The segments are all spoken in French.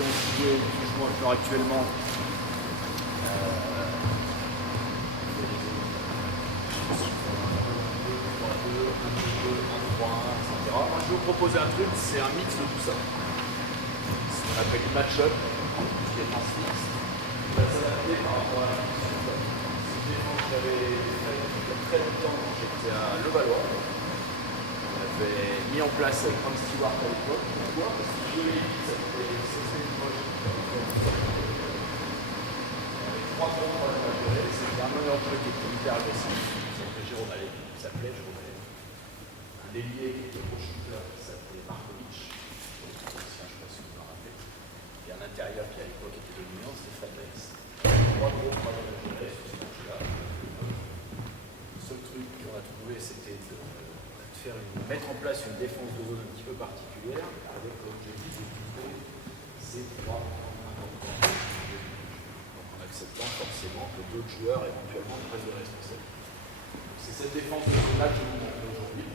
ont joué, qui jouent actuellement. Moi, je vais vous proposer un truc, c'est un mix de tout ça. Ce qu'on appelle du match-up, qui est en fixe, qui va s'adapter par rapport à la fonction. C'est une défense que j'avais fait il y a très longtemps quand j'étais à Levallois. On avait mis en place avec Frank Stewart à l'époque. Pourquoi? Parce que je l'ai dit, ça fait une moche. On avait 3 gros problèmes à gérer. C'était un meneur de jeu qui était hyper agressif, qui s'appelait Jérôme Allais, qui s'appelait Jérôme Allais. Un ailier qui était au shooter qui s'appelait Markovic, je ne sais pas si vous en rappelez, et un intérieur qui à l'époque était dominant, c'était Fabrice. 3 gros problèmes à gérer sur ce match-là. Le seul truc qu'on a trouvé, c'était de mettre en place une défense de zone un petit peu particulière, avec l'objectif d'éviter ces 3 importants. Donc en acceptant forcément que d'autres joueurs éventuellement prennent de responsabilité. C'est cette défense de zone-là que je vous montre aujourd'hui.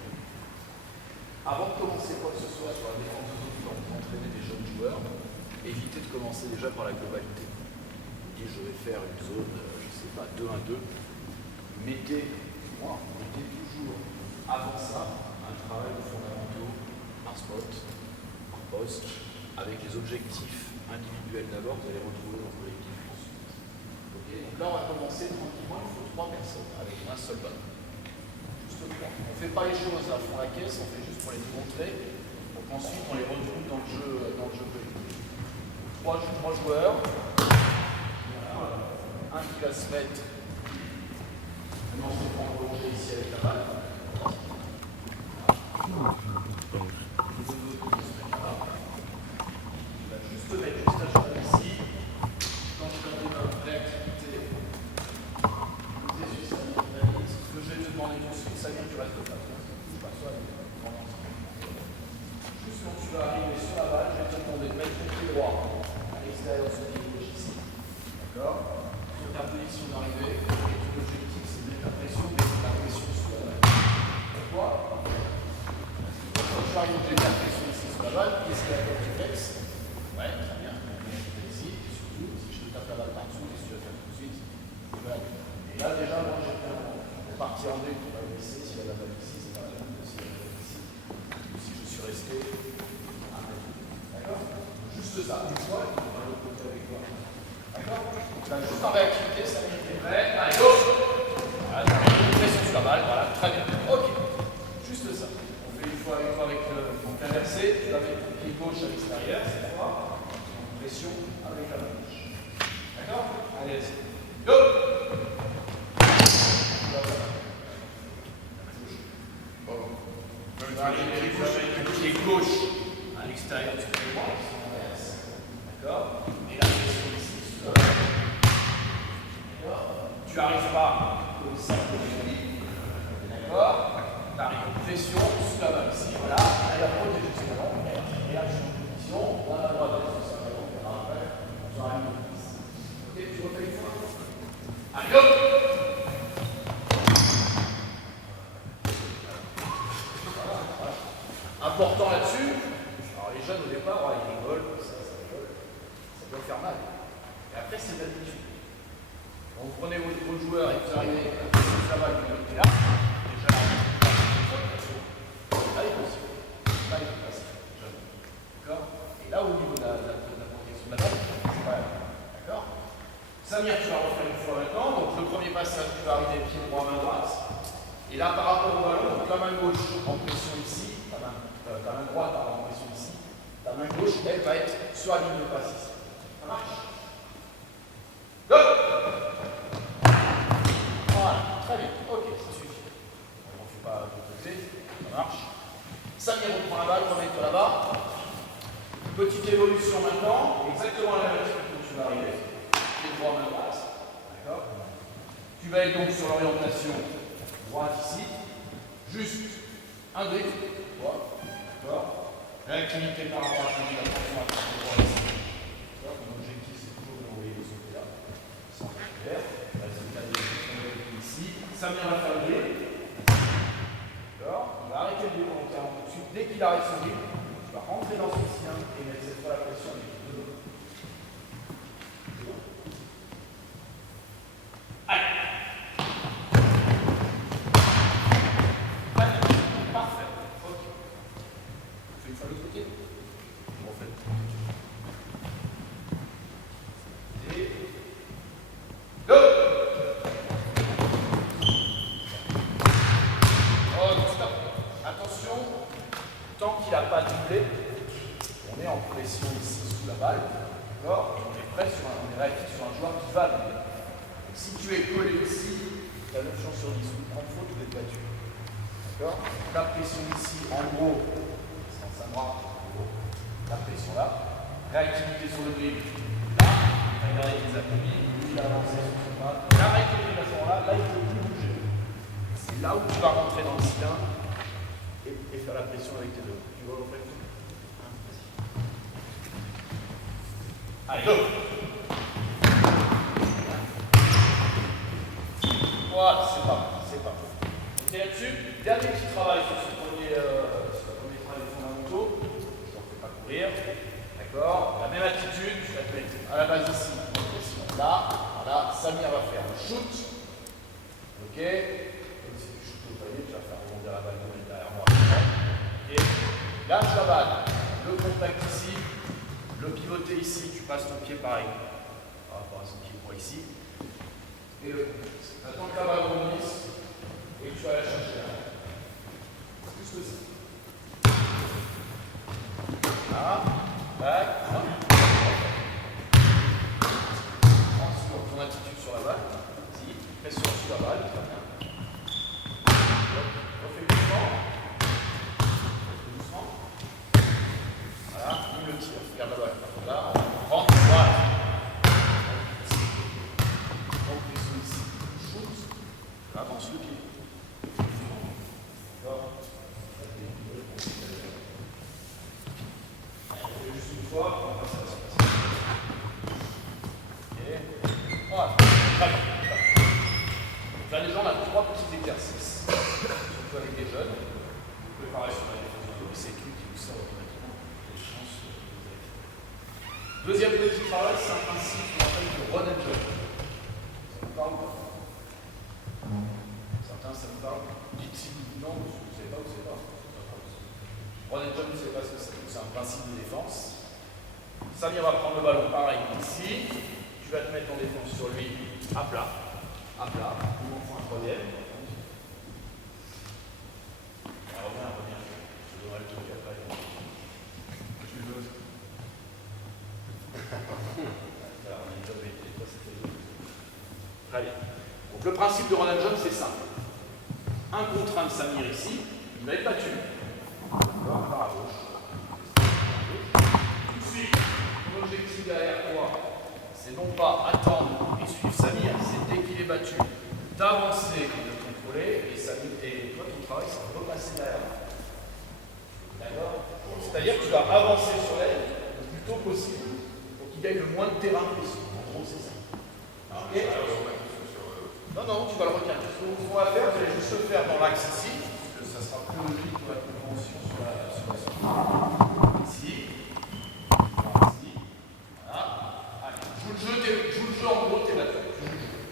Avant de commencer quoi que ce soit sur la défense de zone pour entraîner des jeunes joueurs, évitez de commencer déjà par la globalité. Vous dites je vais faire une zone, je ne sais pas, 2-1-2. Mettez toujours avant ça un travail de fondamentaux par spot, par poste, avec les objectifs individuels d'abord, vous allez retrouver dans le collectif ensuite. Okay, donc là on va commencer tranquillement, il faut 3 personnes avec un seul ballon. On ne fait pas les choses à fond la caisse, on fait juste pour les montrer, pour qu'ensuite on les retrouve dans le jeu collectif. 3 joueurs, voilà. Un qui va se mettre, maintenant on se prend prolonger ici avec la balle. Il va juste se mettre juste à jouer ici. Quand je vais donner une réactivité, ce que je vais te demander tout de suite, ça vient que tu restes là. Juste quand tu vas arriver sur la balle, je vais te demander de mettre ton pied droit à l'extérieur de ce pied gauche ici. D'accord? Sur ta position d'arrivée, et ton objectif c'est de mettre la pression sur la balle. Pourquoi? Quand tu arrives, je vais mettre la pression ici sur la balle, qu'est-ce qu'il y a comme réflexe? Ouais, très bien. Ici, et surtout, si je te tape la balle par-dessous, qu'est-ce que tu vas faire tout de suite? Et là, déjà, moi, j'ai bien partir en deux, on va glisser, si elle a la balle ici, c'est pas la peine de si elle a la balle ici. Si je suis resté à 1 mètre. D'accord? Juste ça, une fois, et on va l'autre côté avec toi. D'accord? Donc là, juste en réactivité, ça y est, t'es prêt. Allez, go! Voilà, t'as mis une pression sur la balle, voilà, très bien. Ok. Juste ça. On fait une fois avec ton inversé, tu vas mettre ton pied gauche à l'extérieur, cette fois. Pression avec la main gauche. D'accord? Allez, go! Tu vas arriver avec le pied gauche à l'extérieur du pied droit, d'accord? Et la pression ici sur la balle. D'accord? Tu n'arrives pas comme ça, d'accord? Tu arrives en pression sous la balle ici, voilà. Elle a protégé ce ballon, et là je suis en position, on a la droite d'être sur ce ballon, on verra après, on arrive au 10. Ok, tu refais une fois? Allez, go! Important là-dessus, alors les jeunes au départ, ouais, ils rigolent, ça rigole, ça doit faire mal. Et après, c'est l'habitude. Donc vous prenez votre joueur et vous arrivez à la balle, vous mettez là, déjà là, il est passif. Là, il est passif. D'accord? Et là, au niveau de la protection de la balle, c'est pas grave. D'accord? Samir, tu vas refaire une fois maintenant. Donc le premier passage, tu vas arriver pied droit, main droite. Et là, par rapport au ballon, donc la main gauche en pression ici, ta main droite en pression ici, ta main gauche, elle va être sur la ligne de passe ici. Ça marche? Go! Voilà, très bien. Ok, ça suffit. On ne fait pas de côté, ça marche. Samir reprend la balle, remet-toi là-bas. Petite évolution maintenant, exactement la même chose que tu vas arriver. Pied droit, main droite. D'accord? Tu vas être donc sur l'orientation droite ici. Juste un drift, droit. D'accord? Réactivité par rapport à ton attention à ton droit ici. D'accord? Mon objectif c'est toujours de l'envoyer de ce côté-là. Sans faire. Résultat ici. Samir va faire le drill. D'accord? Il va arrêter le drill volontairement tout de suite. Dès qu'il arrête son drill, tu vas rentrer dans son sien et mettre cette fois la pression avec les deux. D'accord? On est prêt sur on est réactif sur un joueur qui va venir. Donc, si tu es collé ici, tu as 9 chances sur 10 ou de prendre faute ou d'être battu. D'accord? La pression ici, en gros, sans sa bras, en gros, la pression là. Réactivité sur le dribble. Là, regardez les appuis, il a avancé sur son bras. La réactivité à ce moment-là, là, il ne peut plus bouger. C'est là où tu vas rentrer dans le cylindre et faire la pression avec tes deux. Tu vois le fait? Allez, go! Voilà, c'est pas mal, c'est pas mal. Ok là-dessus, dernier petit travail sur ce premier travail fondamentaux. Je ne fais pas courir. D'accord? La même attitude, tu vas te mettre à la base ici. Là, voilà, Samir va faire le shoot. Ok? Comme si tu shootes au panier, tu vas faire rebondir la balle derrière moi. Ok? Là, je la balle. Le contact ici. Le pivoté ici, tu passes ton pied pareil. Par rapport à son pied droit ici. Et le contact. Attends que la balle rebondisse. Et tu vas la chercher là. Plus que ça. Là. Tac. Ton attitude sur la balle. Vas-y. Pression sur la balle. Très bien. Refais doucement. Doucement. Voilà. Il le tire. Regarde la balle. Là. Rentre. Voilà. Donc, pression ici. Shoot. Avance le pied. D'accord. Juste une fois. On va passer à la suite. Voilà. Très bien. Là, les gens, on a 3 petits exercices. Surtout avec des jeunes. Vous pouvez parler sur la défense de l'eau, c'est qui vous sort automatiquement les chances que vous avez. Deuxième petit travail, c'est un principe qu'on appelle le run and jump. Ça vous parle ou pas? Certains, ça vous parle? Dites si non, vous ne savez pas, vous ne savez pas. Run and jump, vous ne savez pas ce que c'est. C'est un principe de défense. Samir va prendre le ballon pareil ici. Tu vas te mettre en défense sur lui, à plat. À plat. Il m'en faut un troisième. Reviens. Je te donnerai le truc après. Tu veux. Très bien. Donc le principe de run and jump, c'est simple. Un contre un de Samir ici, il va être battu. D'accord, par à gauche. Tout de suite, ton objectif derrière toi, c'est non pas attendre et suivre Samir, c'est dès qu'il est battu, d'avancer et de contrôler, et toi, ton travail, c'est de repasser derrière. D'accord? C'est-à-dire que tu vas avancer sur elle le plus tôt possible pour qu'il gagne le moins de terrain possible. En gros, c'est ça. Okay? Non, tu vas le recaler. Ce qu'on va faire, vous allez juste le faire dans l'axe ici, parce que ça sera plus logique pour la compréhension sur la ici. Voilà. Allez, joue le jeu en gros, t'es battu.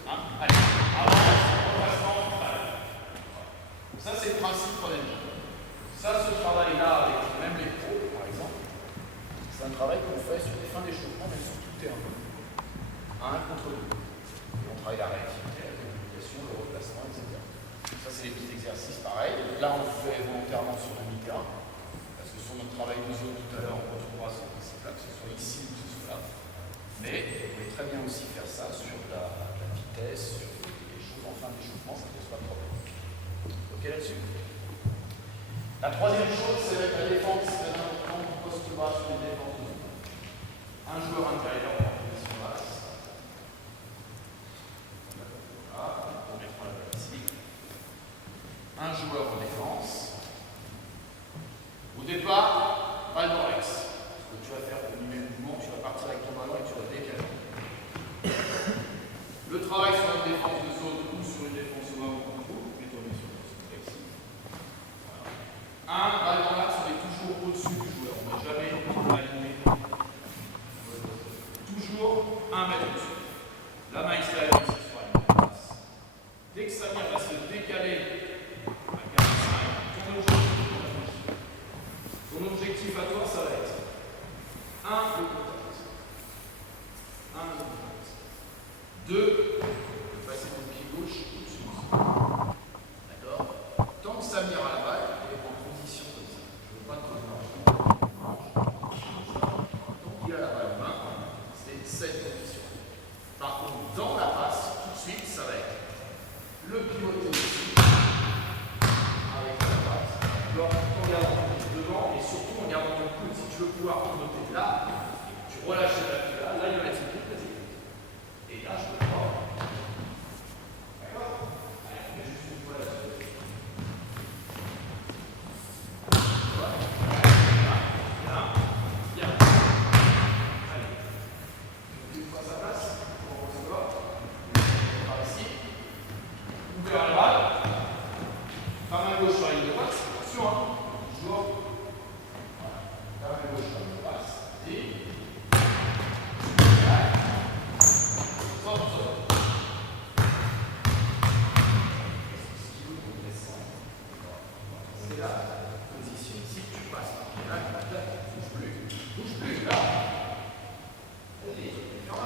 Hein? Allez, avance, ça, c'est le principe run and jump. Ça, ce travail-là, avec même les pros, par exemple, c'est un travail qu'on fait sur des fins d'échauffement, mais sur tout le terrain. À 1 contre 2. On travaille la réactivité, la communication, le replacement, etc. Ça, c'est les petits exercices pareils. Là, on le fait volontairement sur le mi-terrain. Parce que sur notre travail de zone tout à l'heure, on retrouvera ce principe-là, que ce soit ici ou que ce soit là. Mais vous pouvez très bien aussi faire ça sur la vitesse, sur des choses en fin d'échauffement, ça ne pose pas de problème. Ok là-dessus? La troisième chose, c'est avec la défense. C'est important du poste bas sur les défenses de zone. Un joueur intérieur en position basse. Un joueur en défense. Au départ, balle dans l'axe. Ce que tu vas faire pour mimer le mouvement, tu vas partir avec ton ballon et tu vas décaler. Le travail sur une défense de zone ou sur une défense au ballon contre vous, plutôt bien sûr, c'est ici. Voilà. Balle dans l'axe, on est toujours au-dessus du joueur. On n'est jamais aligné. cette position. Par contre, dans la passe, tout de suite, ça va être le pivoté ici, avec la passe, en gardant devant et surtout en gardant ton coude. Si tu veux pouvoir pivoter là, tu relâches la pied là, il va mettre son coude, vas-y. Et là, je peux pas. D'accord? Allez, on met juste une fois là-dessus. Voilà. Bien. Allez. Une fois sa place, on recevoir. Par ici. Ouvert la balle. Ta main gauche sur la ligne de passe. Attention, hein. Toujours. Voilà. Ta main gauche sur la ligne de passe. Et. C'est là, position ici, tu passes par là, bouge plus, là. Allez, fais là.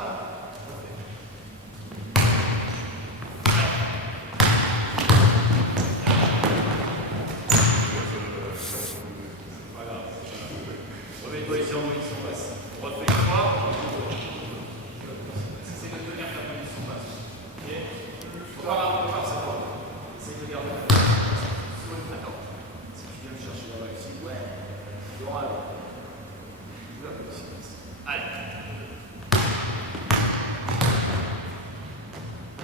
Voilà. Remets position, passe. Refais une fois. C'est de tenir ta position basse. Ok. Faut pas avoir peur, ça va. C'est de garder la position. Attends. Si tu viens me chercher là-bas ici, ouais. Il y aura la position basse. Allez.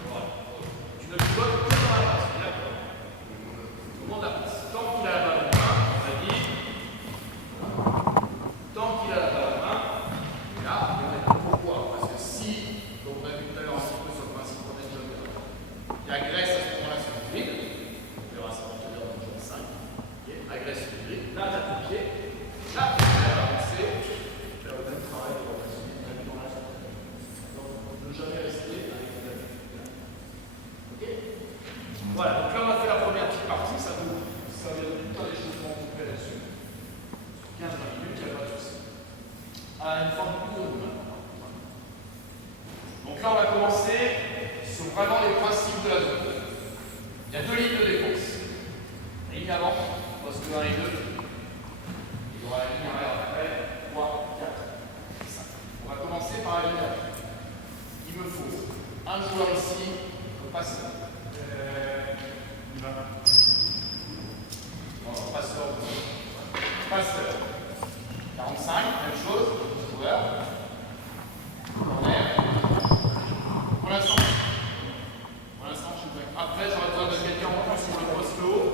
Voilà. Tu ne pivotes que dans la passe. D'accord. Au moment de la passe. Tant qu'il a la balle en main, on a dit. Tant qu'il a la balle en main, là, il va mettre pourquoi? Parce que si, donc on a vu tout à l'heure un petit peu sur le principe qu'on a déjà vu, il agresse à ce moment-là sur le grid, on verra ça tout à l'heure dans le jour 5, okay. Agresse sur le grid, là tu as ton pied, là tu vas avancer, faire le même travail pour la suite, on a vu dans la suite. Donc ne jamais rester avec la vie. Ok. Voilà, donc là on a fait la première petite partie, ça vient de tout un des choses qu'on peut là-dessus. 15-20 minutes, il n'y a pas de souci. À une forme plus haute maintenant. Donc là, on va commencer sur vraiment les principes de la zone. Il y a deux lignes de défense. La ligne avant, poste 1 et 2. Il y aura la ligne arrière après, 3, 4, 5. On va commencer par la ligne avant. Il me faut un joueur ici, un passeur. Non, passeur. Passeur. 45, même chose, joueur. Corner. Pour l'instant, je suis bien. Après, j'aurai besoin de quelqu'un en plus pour le poste haut.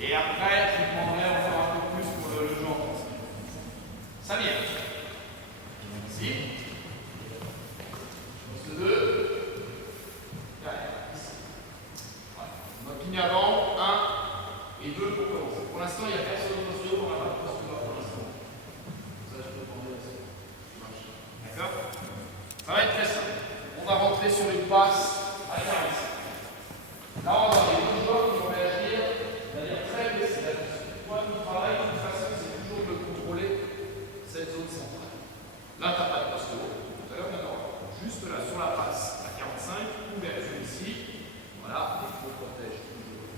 Et après, je vous demanderai en faire un peu plus pour le jeu en France. Samir. Ici. Poste 2. Derrière. Ici. Voilà. On va pigner avant. 1 et 2 pour commencer. Pour l'instant, il n'y a personne au poste haut. On n'a pas de poste bas pour l'instant. Ça, je peux prendre ça. D'accord? Ça va être très simple. On va rentrer sur une passe à 15. Là, on va avoir les deux joueurs qui vont réagir de manière très précise. Moi, mon travail, de toute façon, c'est toujours de contrôler cette zone centrale. Là, tu n'as pas de poste haut. Tout à l'heure, il y en aura. Juste là, sur la passe à 45, ouverture ici. Voilà, et je protège toujours.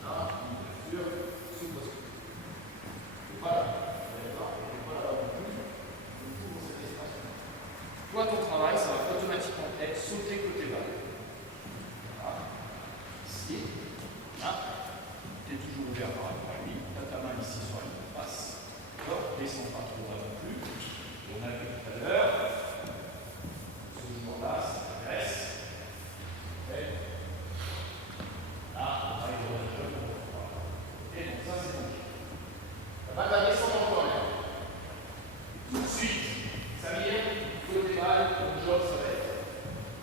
Là, ouverture sur le poste haut. Voilà. Toi, ton travail, ça va automatiquement être sauter côté balle. Voilà. Ici. Là. Tu es toujours ouvert par rapport à lui. Tu as ta main ici sur la ligne de passe. D'accord. Descends pas trop bas non plus. Et on a vu tout à l'heure. Ce jour-là, ça t'agresse. Okay. Là, on va aller dans le jeu pour voir. Ok, donc ça, c'est bon. La balle va descendre encore là. Tout de suite, ça vient. Côté balle, ton job, ça va être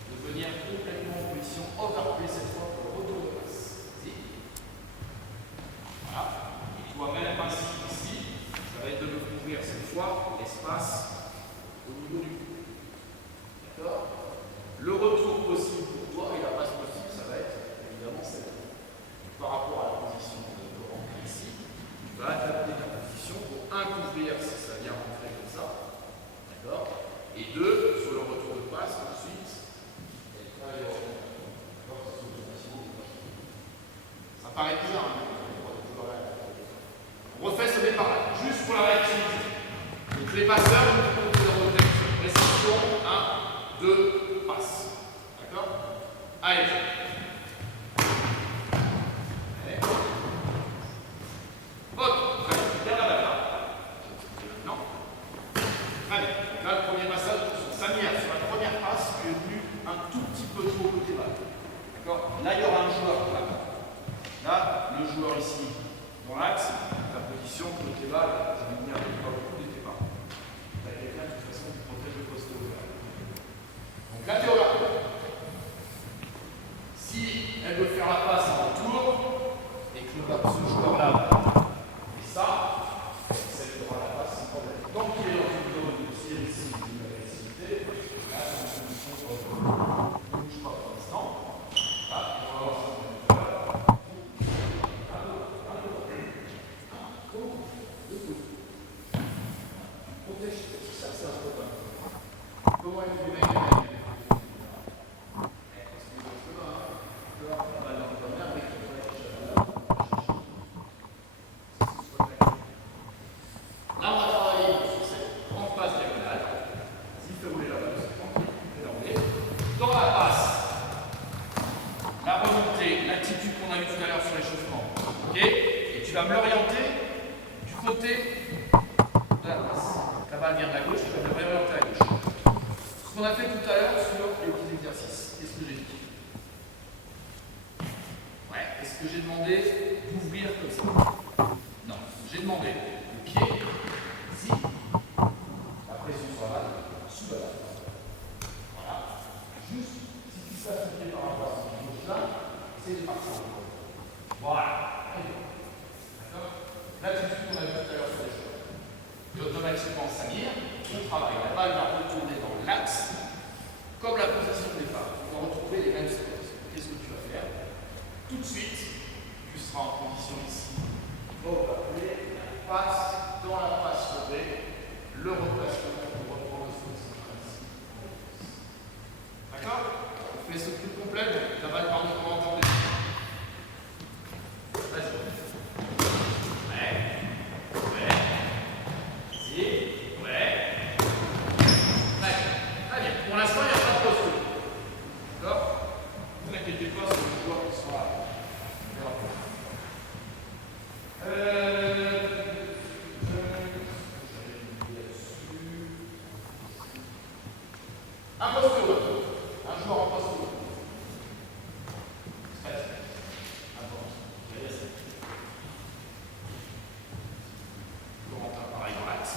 de venir complètement en position overplay cette fois pour le retour de passe. Vas-y. Voilà. Et toi-même, ainsi ici, ça va être de me couvrir cette fois l'espace au niveau du cou. D'accord? Le retour possible pour toi et la passe possible, ça va être évidemment celle-là. Par rapport à la position de rentrer ici, tu vas adapter ta position pour couvrir si ça vient rentrer comme ça. D'accord? Et 2, sur le retour de passe, ensuite, ça paraît bizarre, on refait ce départ là, juste pour la réactivité. Donc les passeurs, vous pouvez dans vos textes. Réception, 1, 2, D'accord? Là, il y aura un joueur. Là, le joueur ici, dans l'axe, la position de tes balles, je vais venir avec pas beaucoup de tes balles. Là, quelqu'un de toute façon qui protège le poste ouvert. Donc là, théorie. Si elle veut faire la passe en retour, et que ce joueur-là et ça, elle fera la passe sans problème. Tant qu'il est dans une zone de tir ici, d'une agressivité, là, c'est une solution pour le ne bouge pas pour l'instant. Là, on va voir ça. Ça, c'est un problème. Comment est-ce que tu vas me l'orienter du côté de la passe. La balle vient de la gauche, tu vas me réorienter à gauche. Ce qu'on a fait tout à l'heure sur les petits exercices. Qu'est-ce que j'ai dit? Ouais, est-ce que j'ai demandé d'ouvrir comme ça? Non, j'ai demandé le pied, ici, la pression sur la balle, sous la balle. Voilà. Juste, si tu passes le pied par rapport à ce gauche là, c'est de partir. Voilà. Là, tout de suite, on a vu tout à l'heure sur les choses. Et automatiquement, Samir, on travaille. La balle va retourner dans l'axe, comme la position des femmes. On va retrouver les mêmes choses. Qu'est-ce que tu vas faire? Tout de suite, tu seras en position ici. Passe dans la passe levée, le replacement pour reprendre le ici. D'accord? On fait ce truc complet, donc la balle part de comment entendre. Vas-y. Pour l'instant, il n'y a pas de posture. D'accord? Ne vous inquiétez pas sur les joueurs qui sont là. Un poste de retour. Un joueur en poste de retour. C'est facile. Corentin, pareil dans l'axe.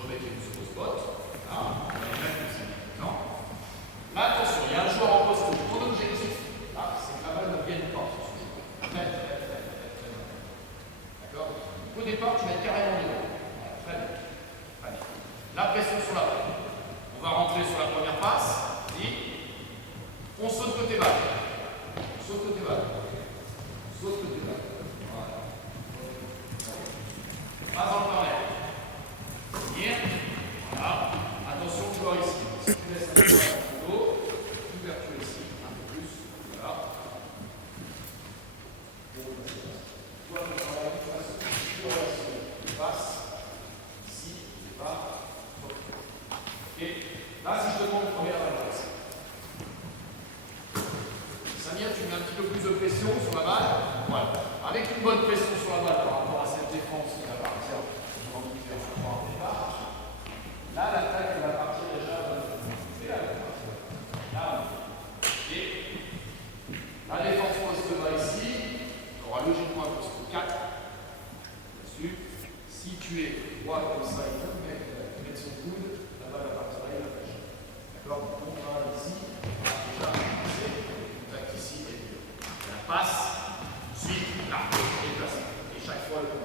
Remettez-vous sur vos spots. Là, attention, il y a un joueur en poste. Ton objectif, là, c'est que la balle ne vienne pas. D'accord? Au départ, tu vas être carrément devant. Très bien. Très bien. La pression sur la balle. On va rentrer sur la première passe. Et on saute côté balle. On saute côté balle. On saute côté balle. Voilà. Pas en parallèle. Venir. Voilà. Attention, tu vois ici. Si tu laisses un peu ouverture ici, un peu plus. Voilà. Toi, je travaille de façon sur passe. Ici, je pas. Ok. Là, si je te demande une première adresse. Samir, tu mets un petit peu plus de pression sur la balle. Voilà. Avec une bonne pression sur la balle par rapport à cette défense qui va partir. Là, l'attaque va partir déjà. C'est là. Là. Et la défense poste bas ici. Il aura logiquement un poste 4. Là-dessus. Si tu es droit comme ça, il faut mettre son coude. La balle va partir là, il va pêcher. D'accord? On va ici. Déjà, contact ici et la passe. Ensuite, là. Et place. Et chaque fois, le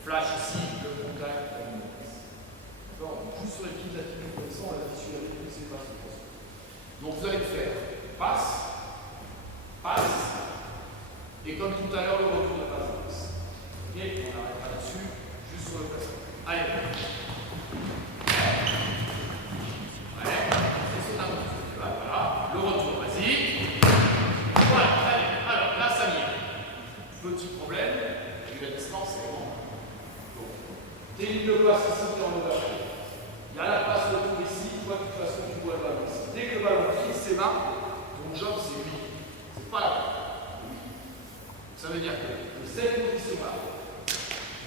flash ici, le contact. Juste sur les pieds de la figure comme ça, on l'a visualisé, c'est pas ce poste. Donc vous allez le faire passe, passe, et comme tout à l'heure, le retour de passe. Ok, on arrêtera là-dessus, juste sur le placement. Allez. Ouais, et c'est un peu. Voilà, le retour, vas-y. Voilà, allez. Alors là, Samir. Petit problème, vu la distance, c'est bon. Donc, tes lignes de passe ici, dans le bas. Il y a la passe retour ici, toi de toute façon tu vois le ballon ici. Dès que le ballon fixe ses mains, ton job c'est lui. C'est pas la balle. Ça veut dire que de cette position-là, tu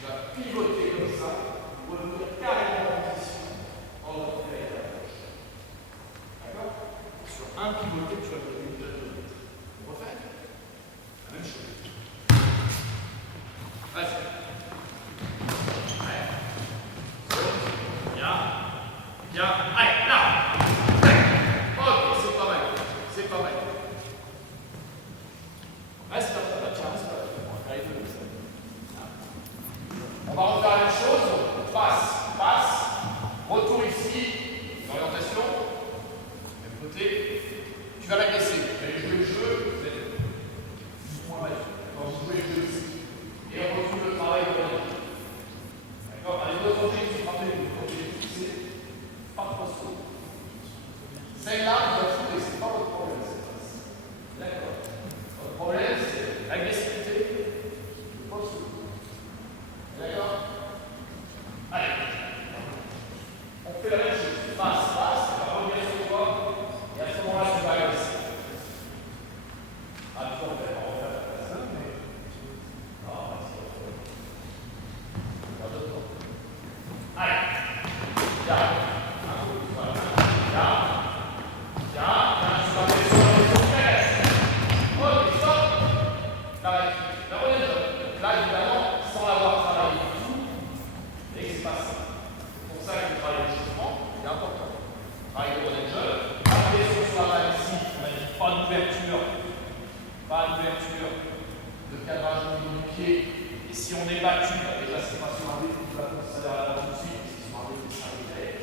vas pivoter comme ça, pour revenir carrément en position en retour avec la gauche. D'accord? Sur un pivoté, tu vas le donner Pareil pour les jeunes. Après, ce soir-là, ici, on a dit pas d'ouverture. Pas d'ouverture. De cadrage au niveau du pied. Et si on est battu, déjà, c'est pas sur un dé, tu vas considérer à la tout de suite, parce que sur un dé,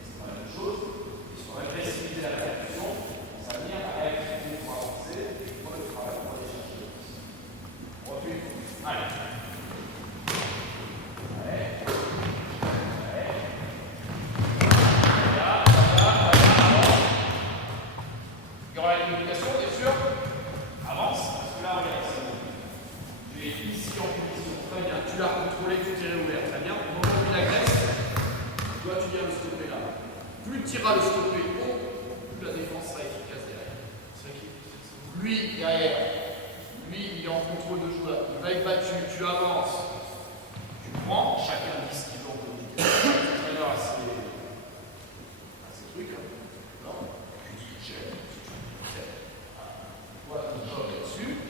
c'est pas la même chose. Et sur l'agressivité de la percussion, ça va venir la réactivité pour avancer et pour le travail pour aller chercher. On refait. Allez. Tu l'as contrôlé, tu tirais ouvert. Très bien. Au moment où il agresse, toi tu viens le stopper là. Plus tu iras le stopper haut, plus la défense sera efficace derrière. Lui, derrière, lui, il est en contrôle de joueur. Il va être battu, tu avances. Tu prends, chacun dit ce qu'il veut en communication. L'entraîneur a ses trucs. Non, tu dis check. Toi, ton job est dessus.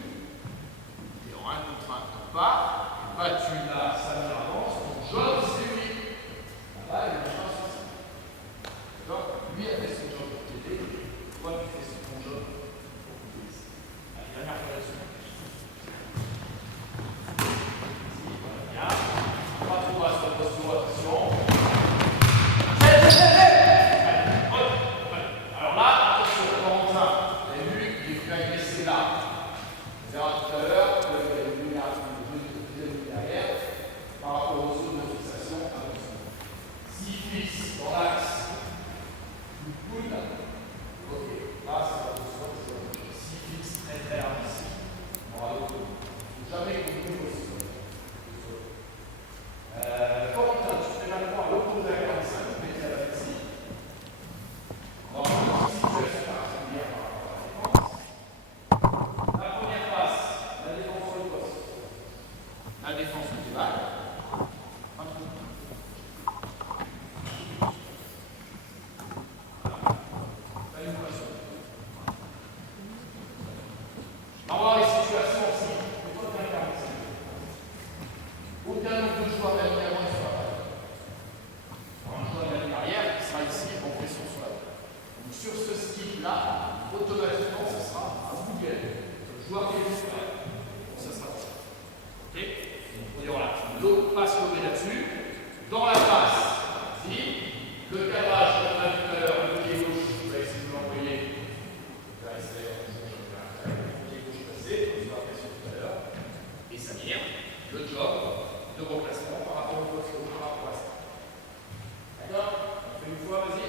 Et en un contre un, tu pars. Battu là, ça avance, ton job c'est lui. Là, il y a une chance ici. D'accord? Lui a fait son job pour t'aider, toi tu fais ton job pour t'aider ici. Allez, dernière fois là-dessus. Bien. Pas trop à cette posture, attention. Alors là, attention, Corentin, vous avez vu, il est plus agressé là. On verra tout à l'heure. Par rapport aux zones de fixation à l'option. S'il fixe dans l'axe du coude, ok, là c'est la position que je veux. S'il fixe très très large ici, on aura l'autre. Il ne faut jamais qu'on coude au sol. Corentin, tu fais mal voir l'opposé à 45, mais à la ici. On va avoir une situation particulière par rapport à la défense. La première passe, la défense sur le poste. La défense du débat. On va voir les situations aussi. Aucun nombre de joueurs d'alignement sur la balle. Un joueur de la arrière qui sera ici en pression sur la balle. Donc sur ce skip-là, automatiquement, ce sera un bout de le joueur qui est juste là. Donc ça sera ça. Ok? Donc voilà. L'autre passe lobé là-dessus. Dans la passe, ici, le cadrage qu'on a vu tout à l'heure, le pied gauche, vous allez essayer de l'envoyer vers l'extérieur. Et ça vient le job de remplacement par rapport au poste par rapport à ça. D'accord? On fait une fois, vas-y.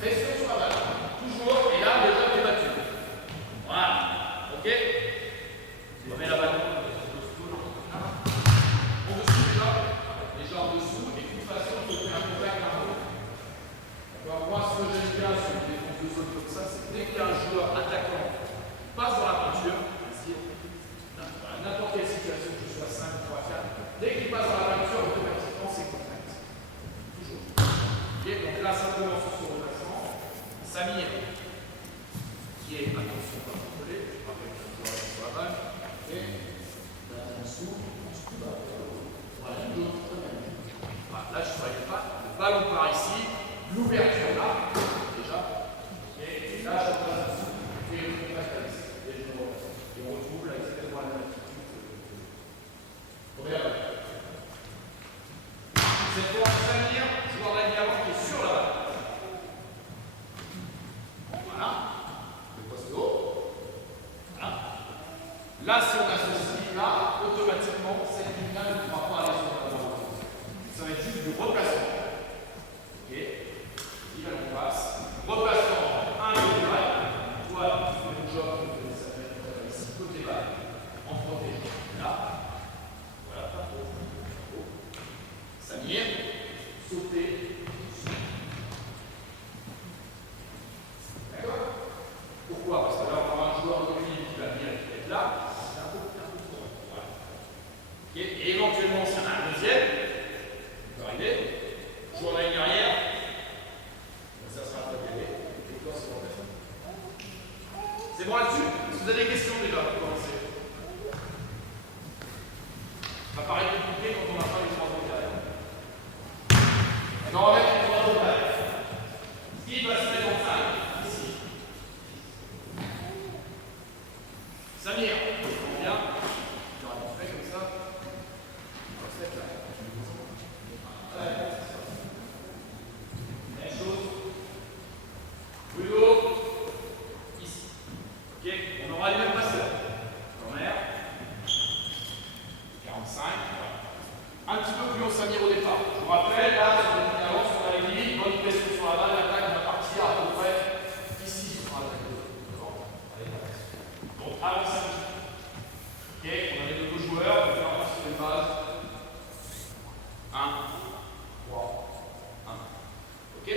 Pression sur la balle. Toujours, et là, le job est battu. Voilà. Ok? On met la balle en dessous déjà en dessous, et de toute façon, il faut faire un contact par rapport. Alors moi, ce que j'aime bien sur une défense de zone comme ça, c'est que dès qu'il y a un joueur attaquant qui passe dans la peinture, n'importe quelle situation, que ce soit 5, 3, 4, dès qu'il passe dans la peinture, automatiquement, c'est contact. Toujours. Okay, donc là, simplement sur ce remplacement, Samir, qui est, attention, pas contrôlé, je rappelle que le joueur sur la balle, et là, en dessous, voilà, là, je ne travaille pas, le ballon part ici. L'ouverture là, déjà, et là je passe dessous, et le contact à l'ici, et on retrouve là exactement la même attitude. Regarde. Cette fois, Samir, joueur d'alignement qui est sur la balle. Voilà, le poste haut. Voilà. Là, si on a ceci là, automatiquement, cette ligne-là ne pourra pas aller sur la balle. Ça va être juste du replacement. Ok. On passe, repassant un côté balle, toi tu fais le job, tu fais ici côté balle, en protégeant là, voilà, pas trop, Samir, sauter, d'accord? Pourquoi? Parce que là on va avoir un joueur de ligne qui va venir être là, c'est un peu trop, voilà. Okay. Et éventuellement si on a un deuxième, on peut arriver, joueur de la ligne arrière. C'est bon là-dessus? Est-ce que vous avez des questions déjà pour commencer? paraît compliqué quand on n'a pas les trois autres derrière. Maintenant, on va mettre les trois autres derrière. Steve va se mettre en 5, ici. Samir, on vient. Tu auras tout fait comme ça. On va se mettre là. Allez. Même chose. Bruno, ici. Ok, on aura les mêmes passeurs. Corner. 45. Un petit peu plus haut Samir au départ. Je vous rappelle, là, sur le avant, sur la ligne, bonne pression sur la balle, l'attaque va partir à peu près ici sur la balle. Donc, avant Samir. Ok, on a les deux joueurs, on va faire un sur les bases. 1, 3, 1. Ok.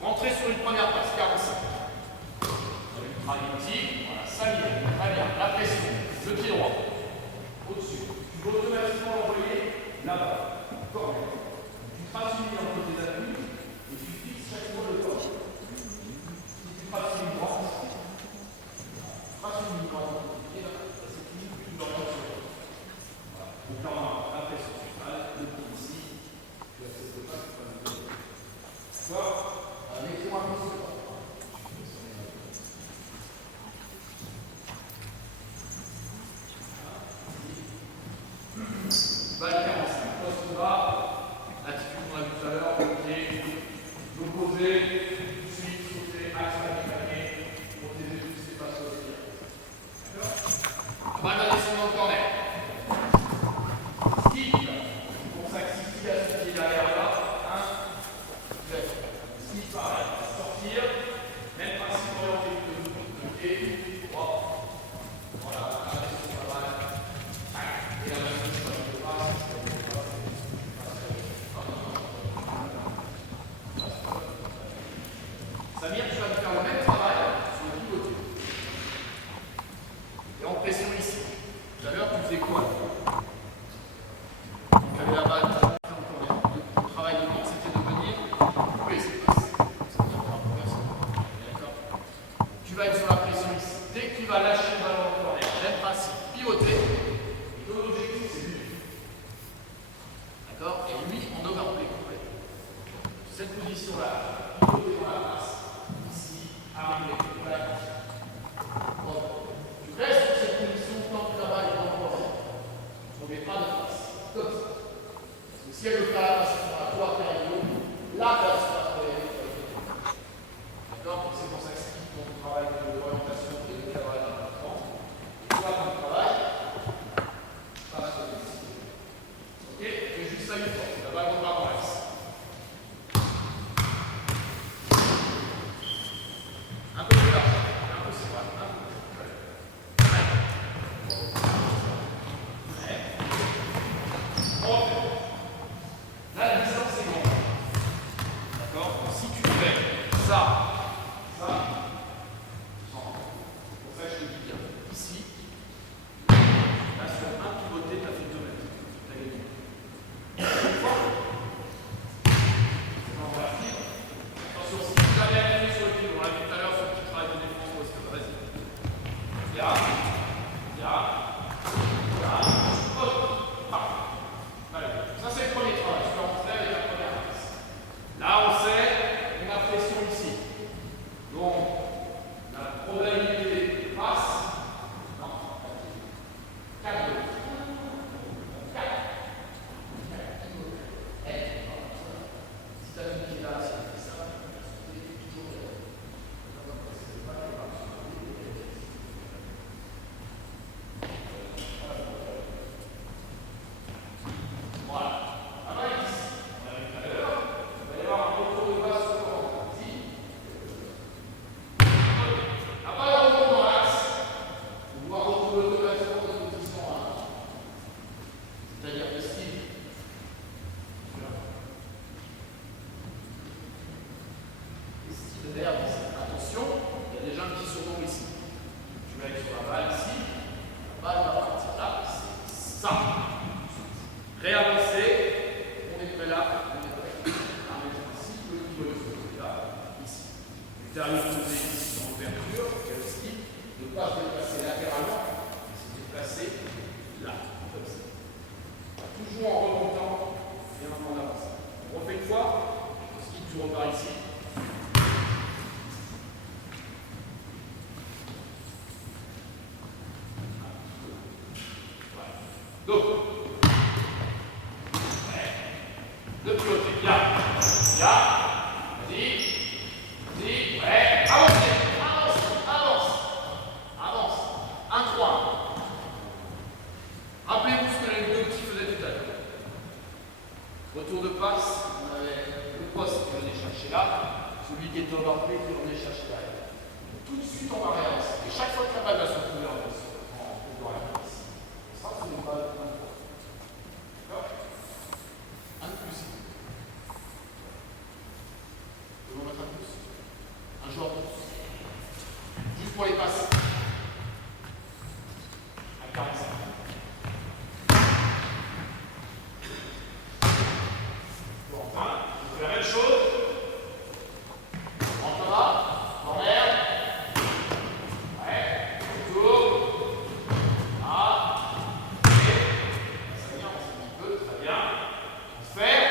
Rentrez sur une première passe, 45. Avec une magnétique, voilà, Samir, très bien, la pression, le pied droit, au-dessus. Tu vas automatiquement l'envoyer là-bas, corner. Tu traces une ligne entre tes appuis et tu fixes chaque fois le corps. Si tu traces une ligne droite, tu traces une ligne droite entre tes pieds, là, c'est fini, tu l'orientes sur le corps. Voilà. Donc là, on a la pression centrale, le pied ici, tu acceptes pas, tu passes le pied. D'accord? Mettez-moi un peu sur le corps. Balle 45, poste bas, attitude qu'on a vu tout à l'heure, pied, l'opposé, suite, sauter, axe, panier, protéger tous ces passes aussi. D'accord? Balle va descendre dans le corner. Stick, pour ça que si il a son pied derrière là, 1, 2. Stick pareil, sortir, même principe orienté que le pied, droit. Voilà, la pression sur la balle. Et la pression sur la balle. Samir, tu vas faire le même travail sur le pivoté. Et en pression ici. Tout à l'heure, tu faisais quoi? Tu avais la balle, le travail de l'autre, c'était de venir couper cette passe. Ça vient pour un progresseur. D'accord? Tu vas être sur la pression ici. Dès que tu vas lâcher le ballon en corner, même principe, pivoter. Et ton objectif, c'est lui. D'accord? Et lui, en overplay complet. Cette position-là, pivoter dans la passe. Ici, arriver, voilà. Bon. Tu restes sur cette position tant que la balle est dans le corner. Tu ne mets pas de passe. Comme ça. Parce que si elle veut faire la passe sur la droite derrière la passe va se trouver. D'accord? Donc c'est pour ça que c'est ton travail d'orientation et de cadrage important. Et toi, ton travail, passe sur le ici. Ok? Fais juste ça une fois. La balle rentre dans l'axe. Un peu plus large. Un peu c'est vrai. Un peu. Là, la distance est grande. D'accord? Si tu fais ça, c'est pour ça que je te dis bien. Ici, là, sur un pivoté, tu as fait 2 mètres. Tu as gagné. Attention, si tu avais appuyé sur le pied, on l'a vu tout à l'heure sur le petit travail de défense, vas-y. Là, hop, allez. toujours en remontant et en avançant. On refait une fois, on se quitte toujours par ici. Donc, de l'autre côté, bien, vas-y, ouais, avance, 1-3. Rappelez-vous ce que les deux petits faisaient tout à l'heure. Retour de passe, on avait le poste qui venait chercher là, celui qui était au bord qui venait chercher là. Tout de suite, on va réavancer. Et chaque fois que la balle va se retrouver en réavancer. Ça, c'est une balle de 1-3. D'accord? 1 de plus. On va mettre un plus. Un joueur de plus. Juste pour les passes. À 45. Bon, enfin, on fait la même chose. Rentre là. Corner. Ouais. Retour. Ah. Ok. Ça vient, on s'est mis un peu. Très bien. Transfert.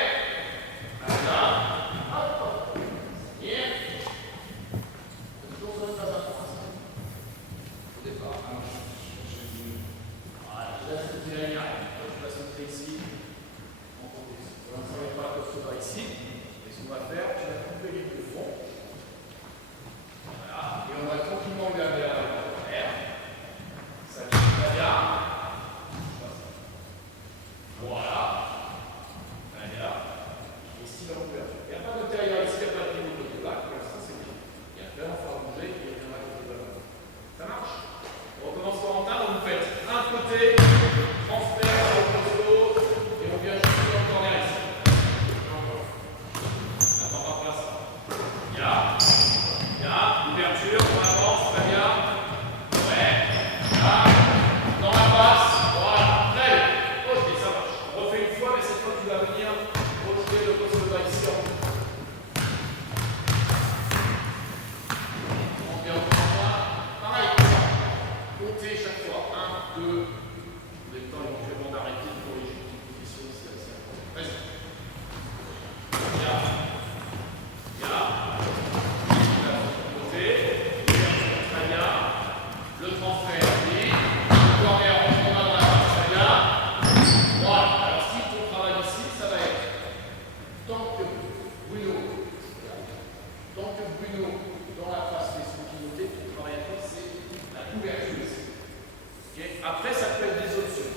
Après, ça peut être des options.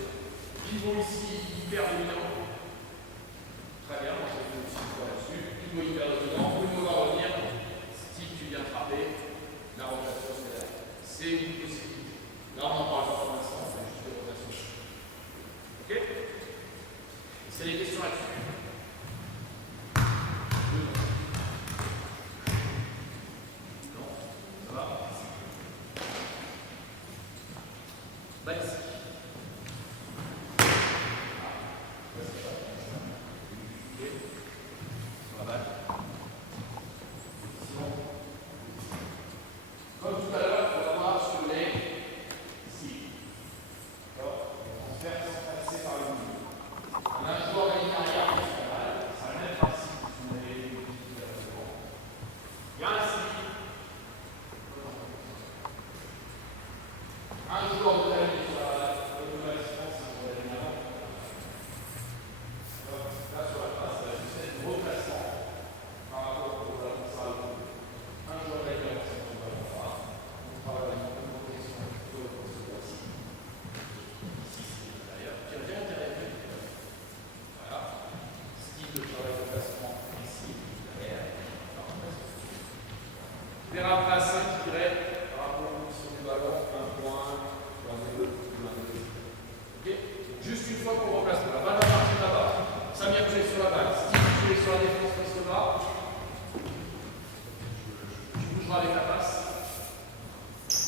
Pivot ici, hyper dominant. Très bien, moi je fais aussi une fois là-dessus. Pivot hyper dominant. Bruno va revenir. Steve, tu viens frapper. La rotation, c'est là. C'est une possibilité. Là, on n'en parle pas pour l'instant, on fait juste des rotations. Ok? C'est les questions là-dessus. Non, ça va? Balise. Comme tout à l'heure, on va voir sur les cibles. D'accord? On va faire sans passer par le milieu. On a un joueur de ligne arrière qui se balle. C'est le même principe que vous avez vu tout à l'heure. Il y a un cible. Un joueur de la ligne sur la distance, un joueur de la ligne avant. Là, sur la passe, ça va juste être replacement par rapport au ballon. Un joueur de la ligne avant, c'est un ballon. On travaille avec une protection de ce ici. Ici, c'est d'ailleurs. Qui revient derrière. Voilà. Style de travail de placement ici, derrière. Verra à 5 tirés par rapport aux positions du ballon, un point, un deux. Ok? Juste une fois qu'on replace la balle va partir là-bas. Samir, tu es sur la balle. Steve, tu es sur la défense, reste là. Tu bougeras avec la passe.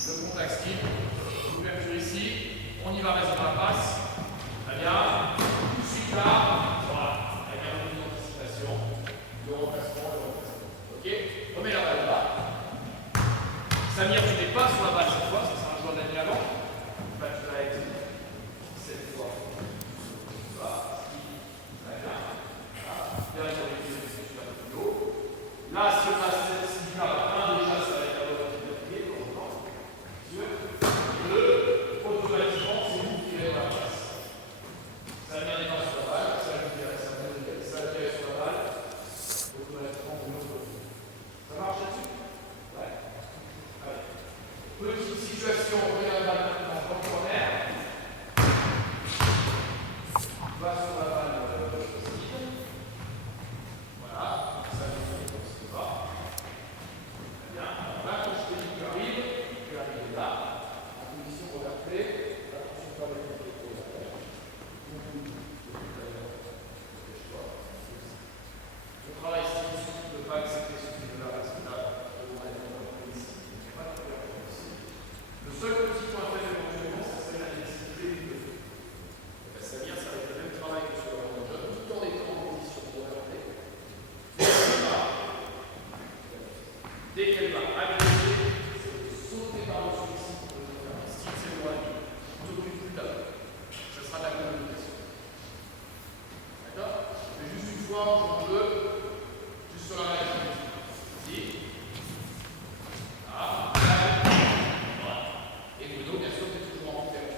Le contact Steve. L'ouverture ici. On y va, reste dans la passe. Très bien. Tout de suite là. Voilà. Avec un peu d'anticipation. Le remplacement. Ok? Remets la balle là. Samir, tu n'es pas sur la balle cette fois, ça sera un joueur d'année avant. Enfin, tu vas être cette fois. Voilà. fois, on joue en jeu, juste sur la réaction. Ici. Ah, voilà. Et Bruno, bien sûr, c'est toujours en faire.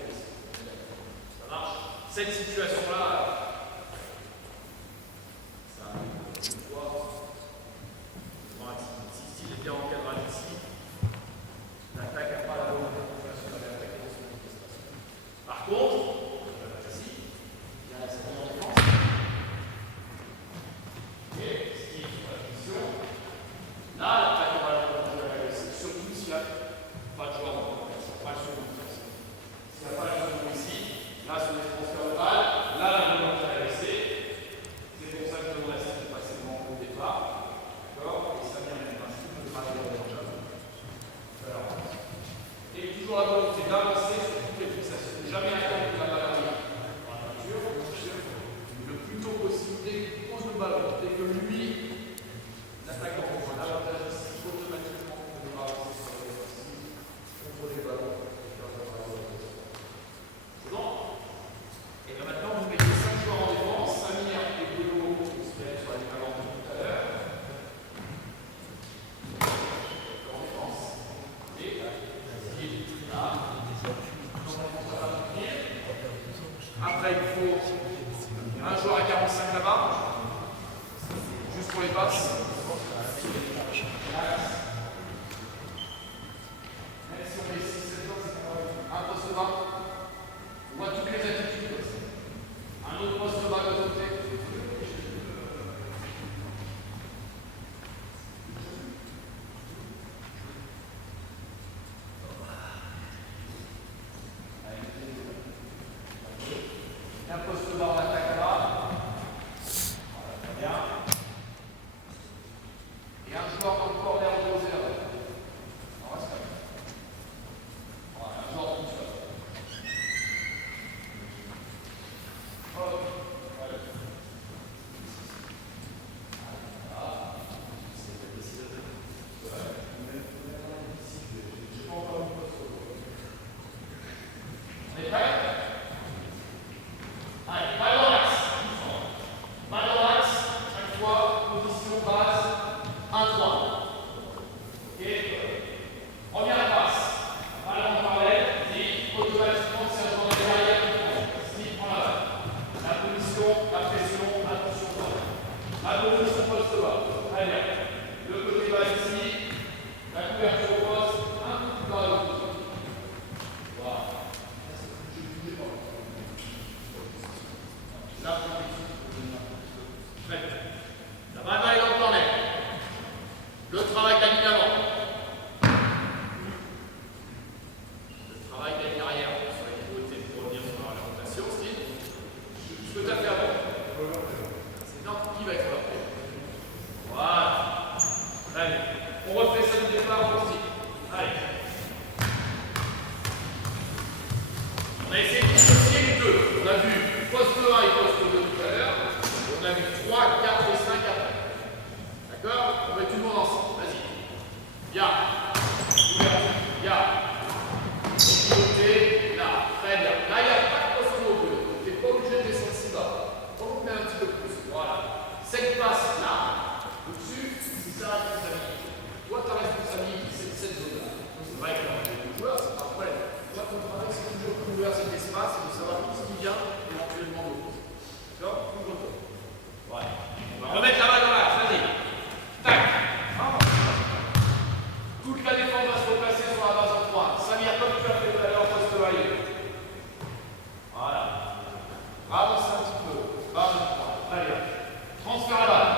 Ça marche. Cette situation-là, ça s'il est bien encadré ici, l'attaque n'a pas la bonne configuration d'aller attaquer dans son espace. Par contre, ici, il y a la seconde en défense. Et ce qui est sur la position, là, l'attaque va la laisser, surtout s'il n'y a pas de joueur en défense, pas le second. S'il n'y a pas le second ici, là, sur les transferts de balles, là, la bonne va la laisser. C'est pour ça que je reste facilement au départ. D'accord? Et ça vient du principe de travailler en jeu. Et toujours la volonté d'avancer sur toutes les fixations. Jamais attendre que la balle arrive dans la peinture. Le plus tôt possible, dès qu'il pose le ballon, dès que lui, l'attaquant, prend l'avantage ici, automatiquement, on devra avancer sur les offensives, contrôler le ballon et faire le ballon. C'est bon? Et bien maintenant, vous mettez 5 joueurs en défense, Samir et Bruno, qui se mettent sur les ballons tout à l'heure. En défense. Et là. Après, il faut un joueur à 45 là-bas, juste pour les passes. Même si on met 6-7 ans, un poste bas, on voit toutes les attitudes. Un autre poste bas de l'autre côté. Un poste bas en attaque là. Voilà, très bien. Et un joueur dans le corner de 0. On reste là. Voilà, un joueur tout seul. Hop. Voilà. Voilà. C'est facile. J'ai pas encore une poste. On est prêt? Allez, balle dans l'axe. Balle dans l'axe. Chaque fois, position base. 1-3. Ok. Première passe. Balle en parallèle. Et automatiquement, c'est un joueur derrière qui prend. S'il prend la balle. La position, la pression, attention au bas. La position poste bas. Très bien. Le côté bas ici. La couverture au poste. Un peu plus bas à l'autre côté. Voilà. Là, la balle est dans le corner. Le travail qu'a mis avant. Le travail qu'a mis arrière sur les nouveautés pour revenir sur la rotation, Steve. Ce que tu as fait avant. C'est non, qui va être là. Voilà. Allez. On refait ça du départ pour Steve. Allez. On a essayé de dissocier les deux. On a vu poste 1 et poste 2 tout à l'heure. On a vu 3, 4 et 5 après. D'accord? On met tout le monde ensemble. Vas-y. Ya. Ya. Côté, là. Très bien. Là, il n'y a pas de poste au bleu. Donc, tu n'es pas obligé de descendre si bas. On met un petit peu plus. Voilà. Cette passe là, au-dessus, c'est ça la responsabilité. Toi, ta responsabilité, c'est cette zone-là. C'est vrai que les joueurs, c'est pas un problème. Toi, ton travail, c'est toujours de couvrir cet espace et de savoir ce qui vient éventuellement de l'autre. D'accord? Couvre-toi. Voilà. On va remettre la balle dans l'axe. Vas-y. Tac. Toute la défense va se replacer sur la base en 3. Samir, comme tu as fait tout à l'heure, poste varié. Voilà. Avance un petit peu. Base en 3. Très bien. Transfert la balle.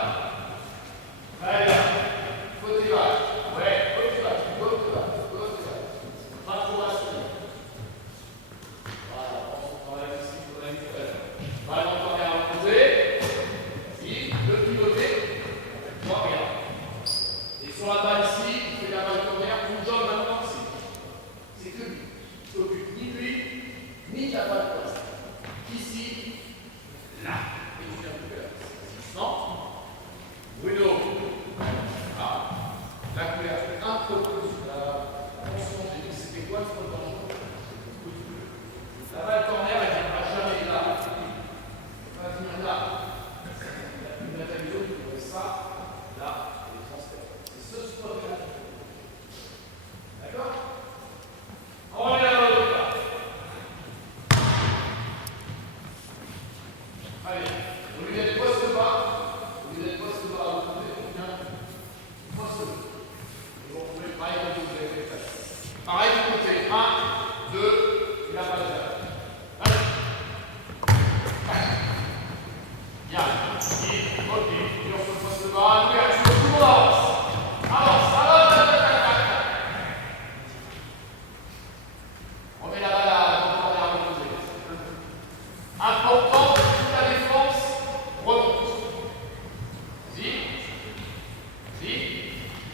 Ok, et on se pose devant, ouverture, tout le monde avance. Avance, avance, tac, tac, tac, tac, tac. On met la balle à corner opposé. Important que toute la défense remonte. Si,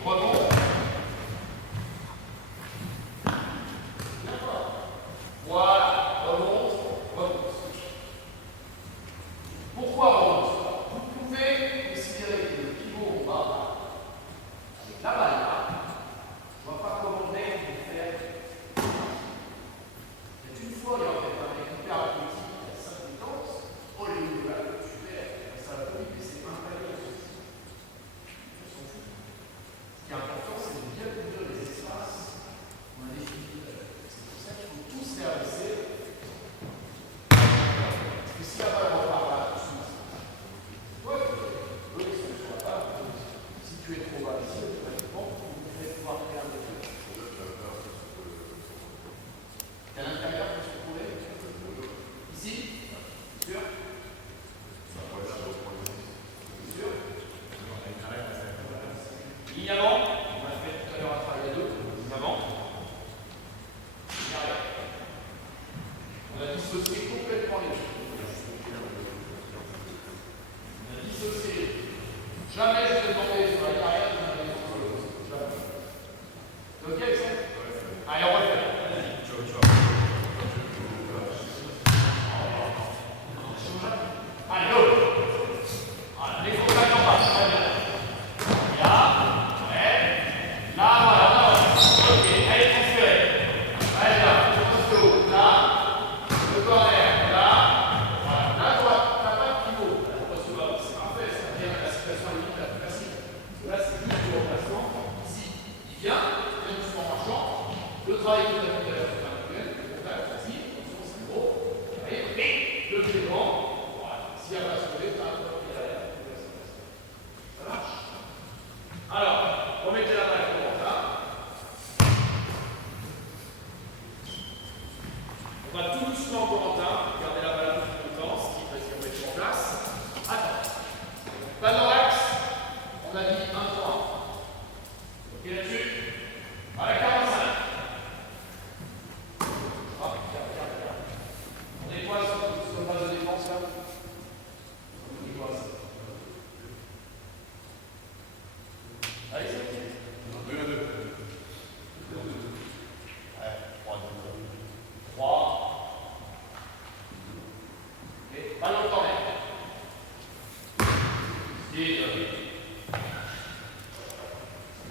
remonte. Voilà, remonte. Pourquoi remonte? Vous pouvez considérer que le pivot en bas, avec la balle là, je ne vois pas comment le mec peut faire. Mais une fois, il y a peut-être un mec hyper athlétique qui a 5 distances, au lieu de la super, ça va plus vite, mais c'est incroyable. On s'en fout. Ce qui est important, c'est de bien couvrir les espaces qu'on a définis. C'est pour ça qu'il faut tous les abaisser. Parce que si la balle repart là, tout de suite, si tu es trop bas ici, automatiquement, vous devez pouvoir faire un effet. Et à l'intérieur, pour se trouver ici, sûr? Sûr? Ligne avant, on a fait tout à l'heure un travail à deux, ligne avant. Ligne arrière. On a dissocié complètement les deux. On a dissocié. Jamais je vais demander sur la ligne arrière de demander sur l'autre. Jamais. C'est ok avec ça? Allez, on refait. Vas-y. Allez, go! Voilà, les faux plaques en bas, très bien. Là, ouais. Là, voilà, on avance. Ok, allez, transférez. Allez, là, je haut. Là, le corner, là. Voilà, là, t'as pas de pivot. C'est parfait, ça vient de la situation à limite la plus facile. Là, c'est juste du remplacement. Ici, il vient doucement marchant. Le travail que vous avez fait à l'heure, le contact, facile, attention, c'est gros. Et le pied devant. Voilà, s'il n'y a pas de sauvé, t'as un peu de pied derrière. Ça marche? Alors, remettez la balle pour là. On va tout doucement Corentin, gardez la balle un peu plus longtemps, ce qui fait qu'on met tout en place. Attends. Balle dans l'axe, on a dit 1 point. Ok là-dessus? À la 45. Hop, regarde. On est quoi sur une base de défense là? On est quoi ça? Allez, c'est parti. 2 à 2. 3 à 2. 3. Et balle dans le corner. Et là,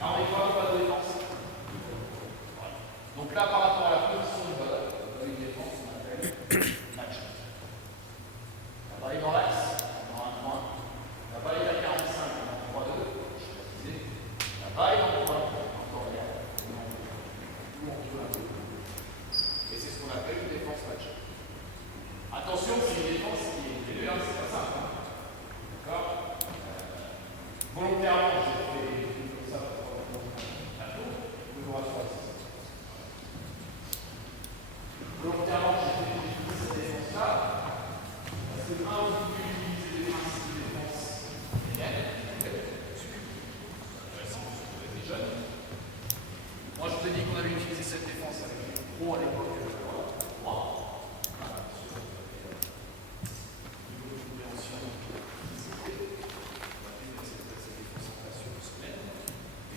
on est quoi en base de défense? Voilà. Donc là, par rapport à la position de balle, avec défense, on appelle match. La balle est dans l'axe, on aura un point. La balle est à 45, on a 3-2. Je vais préciser. La balle est dans le point, encore rien. Où on peut un peu. Et c'est ce qu'on appelle une défense match. Attention, c'est une défense qui est élevée, hein, c'est pas simple. Hein. D'accord? Volontairement, j'ai fait comme ça pour la tour, je vous rassure ici. Volontairement, j'ai fait cette défense-là, parce que, un, vous pouvez utiliser des principes de défense si vous êtes jeune. Moi, je vous ai dit qu'on avait utilisé cette défense avec les pros à l'époque.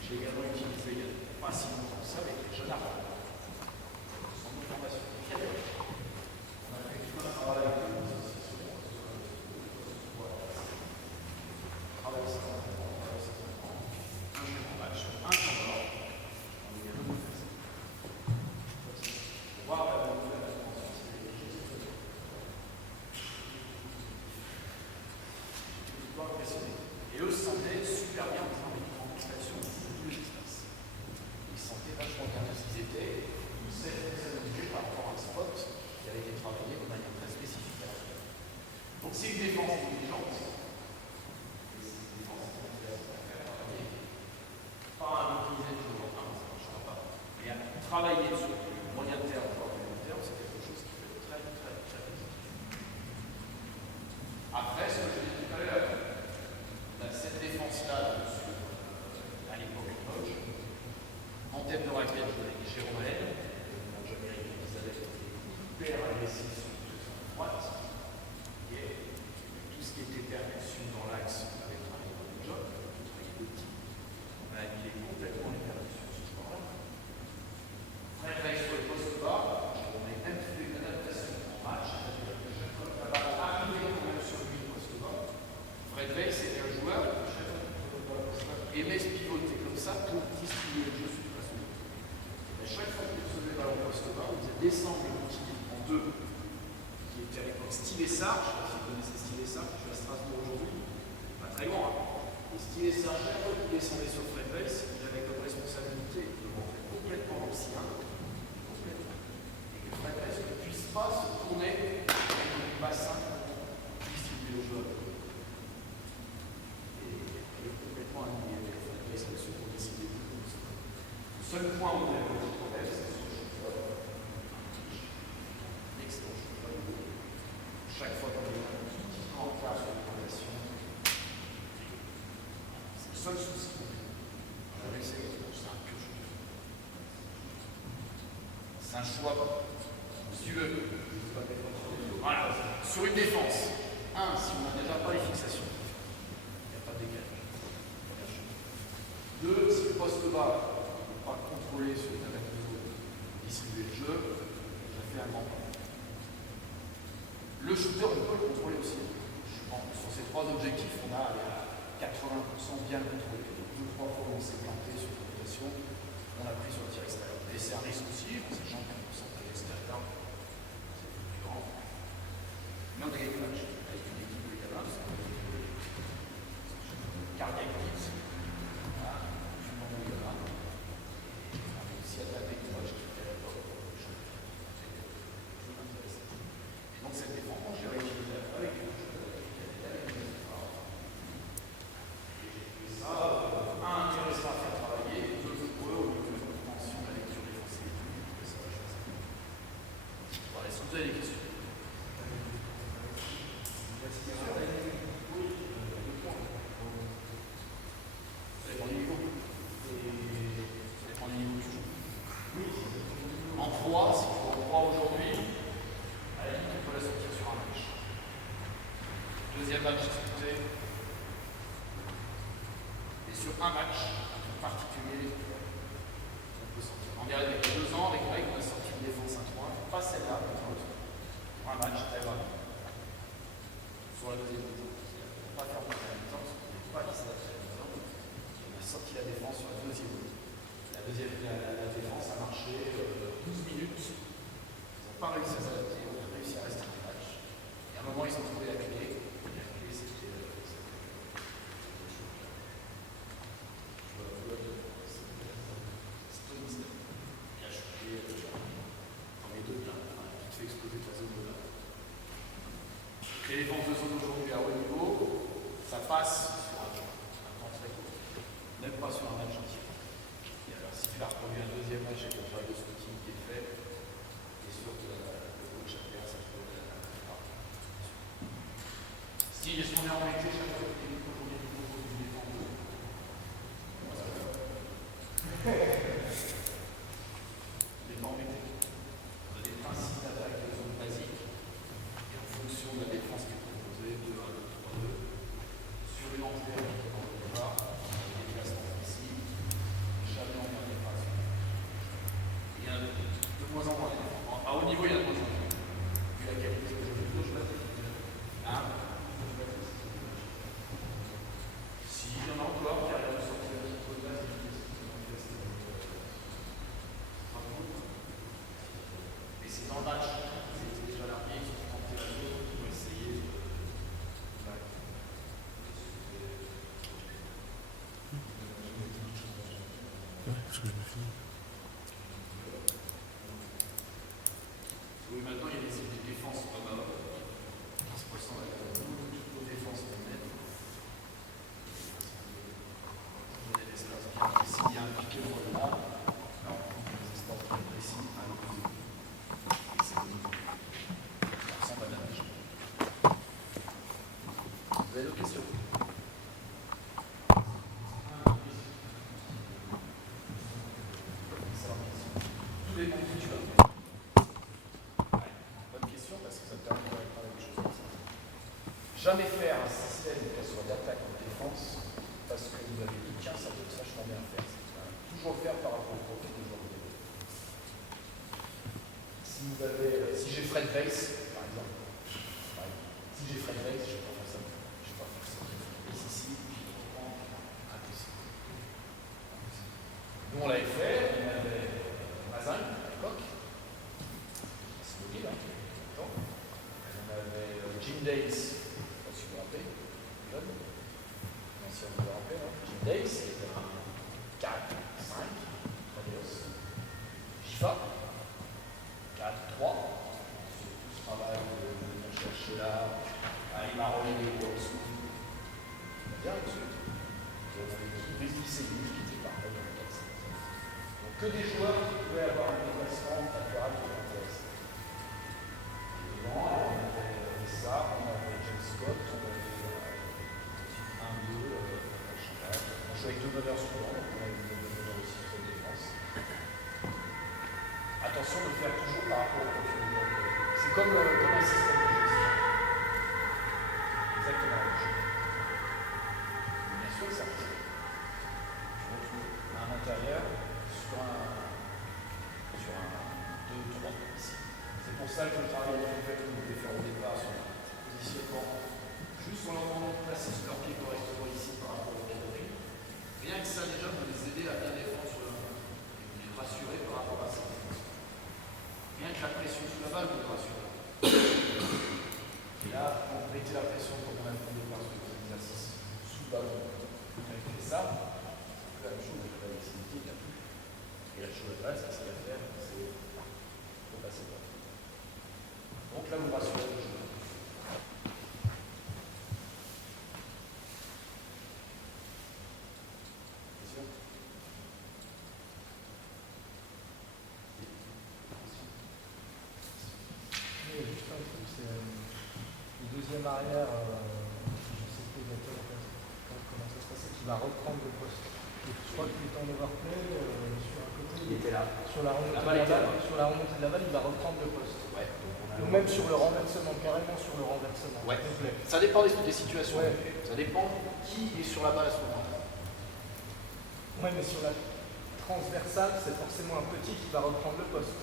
J'ai également utilisé il y a pas si longtemps ça avec les jeunes arabes. Sans nos formations. On a fait tout un travail avec les associations. Travail ça. Un jeu en match, un temps mort. On est bien de faire ça. On va voir la nouvelle intervention, c'est des choses qui sont pas impressionnés. Et eux se sentaient super bien en disant mais ils prennent l'action de tous les espaces. Ils se sentaient vachement bien parce qu'ils étaient une certaine obligée par rapport à un spot qui avait été travaillé de manière très spécifique à la fois. Donc c'est une défense intelligente. C'est une défense intelligente à faire travailler. Pas à l'utiliser toujours en ça ne marchera pas. Mais à travailler sur le moyen terme, voire le long terme, c'est quelque chose qui peut être très très très positif. Après, ce que je disais tout à l'heure, aimait se pivoter comme ça pour distribuer le jeu sur toute la seconde. Et à chaque fois qu'il recevait le ballon poste bas, on faisait descendre le petit en deux, qui était à l'époque Steve Essard. Je ne sais pas si vous connaissez Steve Essard, qui joue à Strasbourg aujourd'hui. Pas très grand, hein. Et Steve Essard, chaque fois qu'il descendait sur Fred Weiss, il avait comme responsabilité de rentrer complètement dans le sillage, complètement. Et que Fred Weiss ne puisse pas se tourner avec le bassin pour distribuer le jeu à l'autre. Complètement aligné avec Fred Weiss, avec ceux qui ont décidé de le faire. Le seul point où on a un petit problème, c'est ce choix. Un excellent choix. Chaque fois qu'on a un petit grand cas sur l'orientation, c'est le seul souci. J'avais essayé, c'est un pur choix. C'est un choix monstrueux. Voilà. Sur une défense, si on n'a déjà pas les fixations, il n'y a pas de décalage. Deux, si le poste bas ne peut pas contrôler sur les attaques de zone, distribuer le jeu, ça fait un grand pas. Le shooter, on peut le contrôler aussi. Sur ces trois objectifs, on a à 80% bien contrôlé. Deux, trois fois où on s'est planté sur l'orientation, on a pris sur le tir extérieur. Et c'est un risque aussi, en sachant qu'un pourcentage extérieur, c'est plus grand. Mais on a gagné le match avec une équipe de gamins, cardiaque kids. Cette défense, j'ai réussi avec eux. Et ça, intéressant à faire travailler, deux pour eux au niveau de la compréhension de la lecture défensive. Voilà, est-ce que vous avez des questions? Ça dépend du niveau. Ça dépend du niveau du jeu. En 3, si je joue en 3 aujourd'hui, à la limite, on peut la sortir sur un match. Deuxième match disputé. Et sur un match en particulier, on peut sortir. On dirait avec 2 ans, avec Greg, on a sorti une défense à 3, pas celle-là, mais l'autre. Pour un match, très grave. Sur la deuxième mi-temps. On ne peut pas faire en première mi-temps, parce qu'on n'est pas qui s'adapte à la mi-temps. On a sorti la défense sur la deuxième mi-temps. La défense a marché 12 minutes. Ils n'ont pas réussi à s'adapter. On a réussi à rester dans le match. Et à un moment, ils ont trouvé la clé. Et la clé, c'était Stoniston, qui a chuté dans les deux plans, qui te fait exploser ta zone de là. Les défenses de zone aujourd'hui à haut niveau, ça passe sur un temps très court. Même pas sur un match entier. Et alors, si tu as reproduit un deuxième match avec le travail de scouting qui est fait, et sûr que le coach à terre, ça peut si est-ce qu'on est embêté chaque fois que tu aujourd'hui du propos du défense. Il n'est pas embêté. On a des principes d'attaque de zone basique, et en fonction de la défense qui est proposée, 2-1, 2-3-2, sur une entrée avec le départ, avec des placements précis, jamais on vient des phrases. Il y en a de moins en moins. À haut niveau, il y en a de moins en moins. Vu la qualité que je veux, si il y en a encore qui arrivent à sortir un petit peu de base, et c'est dans le match, c'est déjà l'arbitre, ils sont tentés la chose, ils vont essayer de. Ouais, parce que je me finis. Oui, maintenant il y a des défenses pas mal. 15% avec toutes nos défenses qu'on met. On a des espaces bien précis, il y a un piqué au là. Non, des espaces bien précis, un opposé. Et c'est au niveau. Ça ressemble à la nage. Vous avez d'autres questions? Tout dépend de qui tu vas. Bonne question parce que ça te permet de répondre à des choses comme ça. Jamais faire un système qui soit d'attaque en défense parce que vous avez dit tiens ça peut vachement bien faire. Toujours le faire par rapport au profil de joueur de si j'ai Fred Weiss, par exemple, si j'ai Fred Weiss, je ne vais pas faire ça. Je ne vais pas faire ça. Weiss ici, puis je reprends impossible. on l'avait fait, on avait Mazin à l'époque, c'est mobile, hein, on avait Jim Days, je ne sais pas si vous vous rappelez, jeune, ancien joueur européen, hein. Jim Days, qui était un 4, 5, Jifa, 4, 3, c'est tout ce travail de venir chercher là, il m'a relié les gros sous. Bien, monsieur. On avait qui Brice Céline, qui était parfait dans le 4. Donc, que des joueurs qui pouvaient avoir un déplacement latéral qui était intéressant. Et devant, on avait ça, on avait James Scott, on avait 1, 2, on jouait avec 2 meneurs souvent, donc on avait 2 meneurs aussi sur la défense. Attention de le faire toujours par rapport au profil du joueur. C'est comme un système de jeu. Exactement la même chose. Bien sûr que ça peut. Je retrouve un intérieur sur un 2, 3 ici. C'est pour ça que le travail que vous devez faire au départ sur un positionnement, juste en entendant placer ce leur pied correctement ici par rapport au cadré. Rien que ça déjà peut les aider à bien défendre sur le et vous les rassurer par rapport à ça. Rien que la pression sous la balle vous les rassurer. Et là, on mettez la pression comme on a fait au départ sur les exercices sous ballon. Quand il fait ça, c'est la même chose avec la flexibilité, il n'y a plus. Et la chose adresse, c'est à faire, c'est faut passer par. Donc là, vous rassurez le joueur. Question ? Juste un truc, c'est le deuxième arrière, je sais plus exactement comment ça se passait, qui va reprendre le poste. Et je crois qu'il est en overplay sur un côté. Il était là. Sur la remontée de la balle, il va reprendre le poste. Ouais. Ou même sur le renversement, carrément sur le renversement. Ouais. Complet. Ça dépend des situations. Ouais. Ça dépend qui est sur la balle à ce moment-là. Oui, mais sur la transversale, c'est forcément un petit qui va reprendre le poste.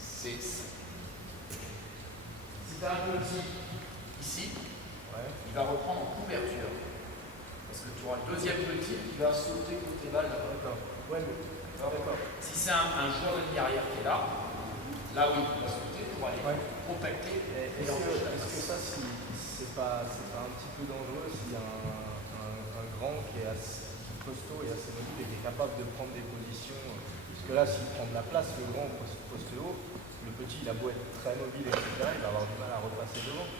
Si tu as un petit ici, il va reprendre en couverture. Parce que tu auras le deuxième petit qui va sauter côté balle là-bas. D'accord. Ouais, mais d'accord. Si c'est un joueur de ligne arrière qui est là oui, il va sauter pour aller contacter Est-ce que ça, c'est pas un petit peu dangereux s'il y a un grand qui est assez costaud et assez mobile et qui est capable de prendre des positions, parce que là, s'il prend de la place, le grand poste haut, le petit, il a beau être très mobile, etc., il va avoir du mal à repasser devant.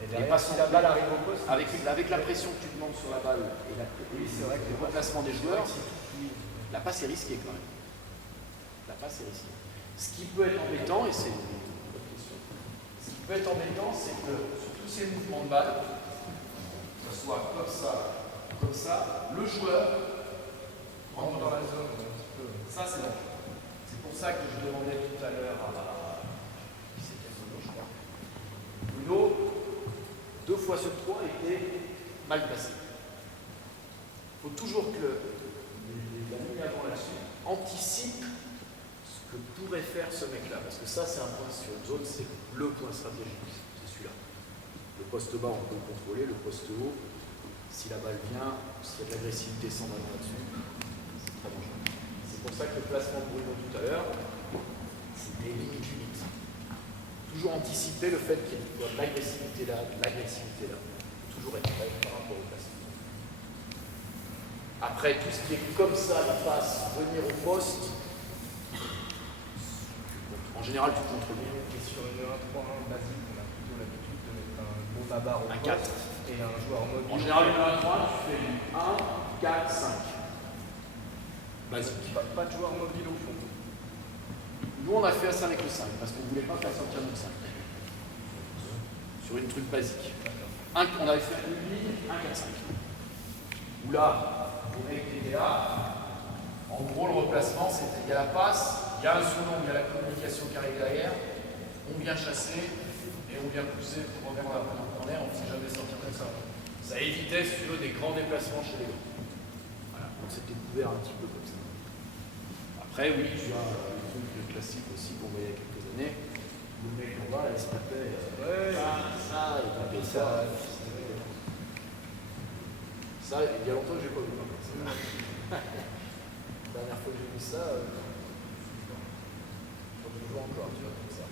Et derrière, si la balle arrive au poste... Avec la pression que tu demandes sur la balle et c'est vrai que le replacement des joueurs, la passe est risquée quand même. La passe est risquée. Ce qui peut être embêtant, et c'est une bonne question, ce qui peut être embêtant, c'est que sur tous ces mouvements de balle, que ce soit comme ça, le joueur rentre dans la zone un petit peu. Ça, c'est bon. C'est pour ça que je demandais tout à l'heure à c'était Bruno, je crois. Bruno, 2 fois sur 3 était mal placé. Il faut toujours que la ligne avant là-dessus anticipe ce que pourrait faire ce mec-là. Parce que ça, c'est un point sur une zone, c'est le point stratégique. C'est celui-là. Le poste bas, on peut le contrôler. Le poste haut, si la balle vient, s'il y a de l'agressivité sans ballon là-dessus, c'est très dangereux. C'est pour ça que le placement de Bruno tout à l'heure, c'est des limites. Toujours anticiper le fait qu'il y ait de l'agressivité là, Toujours être prêt par rapport au placement. Après, tout ce qui est comme ça, il passe, venir au poste, en général, tu contrôles bien. Et sur une 1-3-1 basique, on a plutôt l'habitude de mettre un gros babar au Un poste 4. et un joueur mobile. En général, une 1-3, tu fais du 1, 4, 5. Basique. Pas de joueur mobile au fond. Nous, on a fait ça avec le 5, parce qu'on ne voulait pas faire sortir notre 5. Sur une truc basique. On avait fait une ligne 1, 4, 5. Où là, le mec qui était là, en gros, le replacement, c'était il y a la passe, il y a un second, il y a la communication qui arrive derrière, on vient chasser et on vient pousser pour revenir dans la première corner, on ne s'est jamais sorti comme ça. Ça évitait, si tu veux, des grands déplacements chez les gars. Voilà, donc c'était couvert un petit peu comme ça. Après, oui, tu as le truc classique aussi qu'on voyait il y a quelques années. Le mec en bas, il se tapait ça, il tapait ça. Ça, il y a longtemps que je n'ai pas vu. La dernière fois que j'ai vu ça, je joue encore, tu vois, comme ça.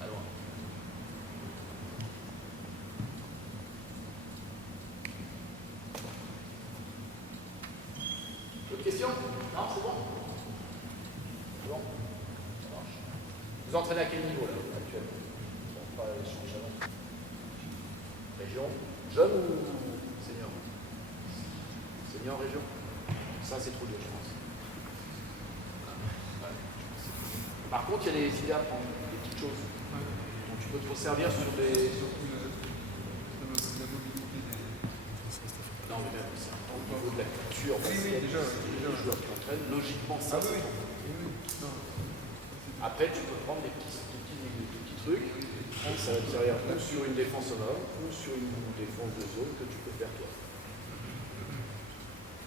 À loin. D'autres questions? Non, c'est bon? C'est bon? Ça marche. Vous entraînez à quel niveau là, actuellement? Bon, pas échanger avant. Région? Jeune ou senior? Senior, région? Ça, c'est trop dur, je pense. Ouais. Par contre, il y a des idées à prendre, des petites choses. Donc, tu peux te servir sur des. Non, mais même, c'est au niveau de la culture. Les joueurs qui entraînent, logiquement, ça, c'est trop. Après, tu peux prendre des petits trucs, et ça va te servir ou sur une défense en homme, ou sur une défense de zone que tu peux faire toi.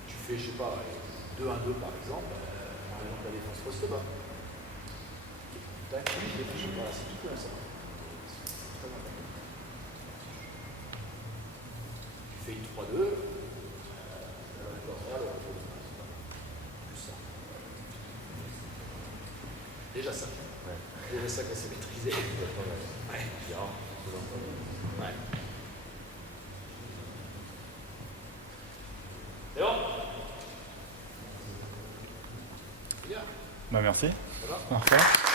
Tu fais, je sais pas, 2-1-2 par exemple, la défense poste bas. Tac, je sais pas, c'est tout comme ça. C'est très important. Tu fais une 3-2, plus ça. Déjà ça. Ouais. Déjà ça quand c'est maîtrisé. Ouais. Ouais. C'est bon? Bah merci. Ça va? Parfait.